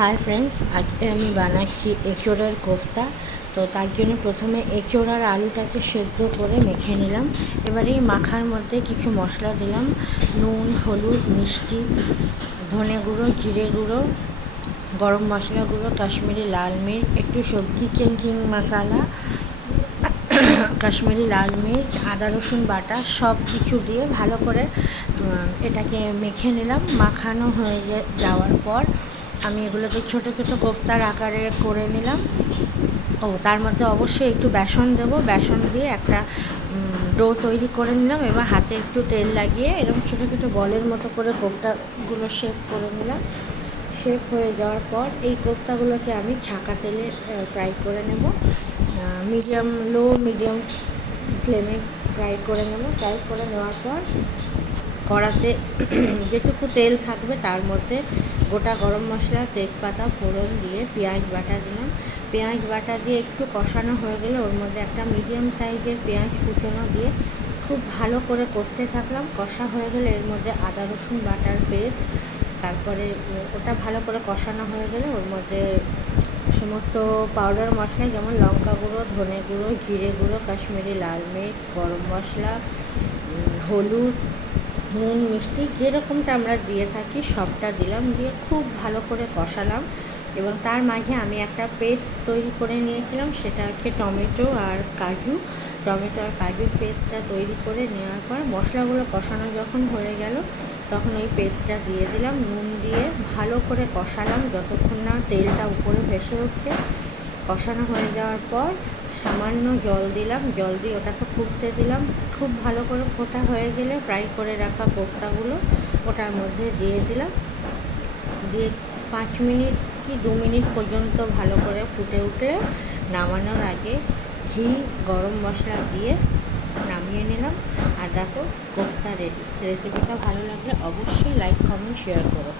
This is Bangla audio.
হাই ফ্রেন্ডস, আজকে আমি বানাচ্ছি এঁচোড়ের কোফতা। তো তার জন্য প্রথমে এঁচোড় আর আলুটাকে সেদ্ধ করে মেখে নিলাম। এবার এই মাখার মধ্যে কিছু মশলা দিলাম: নুন, হলুদ, মিষ্টি, ধনে গুঁড়ো, জিরে গুঁড়ো, গরম মশলা গুঁড়ো, কাশ্মীরি লাল মির্চ, একটু সবজি চেঞ্জিং মশলা, কাশ্মীরি লাল মির্চ, আদা রসুন বাটা, সব কিছু দিয়ে ভালো করে এটাকে মেখে নিলাম। মাখানো হয়ে যাওয়ার পর আমি এগুলোকে ছোটো ছোটো কোফতার আকারে করে নিলাম। তার মধ্যে অবশ্যই একটু বেসন দেবো। বেসন দিয়ে একটা ডো তৈরি করে নিলাম। এবার হাতে একটু তেল লাগিয়ে এরকম ছোটো ছোটো বলের মতো করে কোফতাগুলো শেপ করে নিলাম। শেপ হয়ে যাওয়ার পর এই কোফতাগুলোকে আমি ছাঁকা তেলে ফ্রাই করে নেব। মিডিয়াম ফ্লেমে ফ্রাই করে নেব। ফ্রাই করে নেওয়ার পর কড়াতে যেটুকু তেল থাকবে তার মধ্যে গোটা গরম মশলা, তেজপাতা ফোড়ন দিয়ে পেঁয়াজ বাটা দিলাম। পেঁয়াজ বাটা দিয়ে একটু কষানো হয়ে গেলে ওর মধ্যে একটা মিডিয়াম সাইজের পেঁয়াজ কুচনো দিয়ে খুব ভালো করে কষতে থাকলাম। কষা হয়ে গেলে এর মধ্যে আদা রসুন বাটার পেস্ট, তারপরে ওটা ভালো করে কষানো হয়ে গেলে ওর মধ্যে সমস্ত পাউডার মশলা যেমন লঙ্কা গুঁড়ো, ধনে গুঁড়ো, জিরে গুঁড়ো, কাশ্মীরি লাল মির্চ, গরম মশলা, হলুদ, নুন, মিষ্টি যেরকমটা আমরা দিয়ে থাকি সবটা দিলাম। দিয়ে খুব ভালো করে কষালাম এবং তার মাঝে আমি একটা পেস্ট তৈরি করে নিয়েছিলাম, সেটা হচ্ছে টমেটো আর কাজুর পেস্টটা তৈরি করে নেওয়ার পর মশলাগুলো কষানো যখন হয়ে গেল তখন ওই পেস্টটা দিয়ে দিলাম। নুন দিয়ে ভালো করে কষালাম যতক্ষণ না তেলটা উপরে ভেসে উঠছে। কষানো হয়ে যাওয়ার পর সামান্য জল দিলাম। জল দিয়ে ওটাকে ফুটতে দিলাম। খুব ভালো করে ফোটা হয়ে গেলে ফ্রাই করে রাখা কোফতাগুলো ওটার মধ্যে দিয়ে দিলাম। দিয়ে 5 মিনিট কি 2 মিনিট পর্যন্ত ভালো করে ফুটে উঠে নামানোর আগে ঘি, গরম মশলা দিয়ে নামিয়ে নিলাম। আর দেখো কোফতা রেডি। রেসিপিটা ভালো লাগলে অবশ্যই লাইক, কমেন্ট, শেয়ার করো।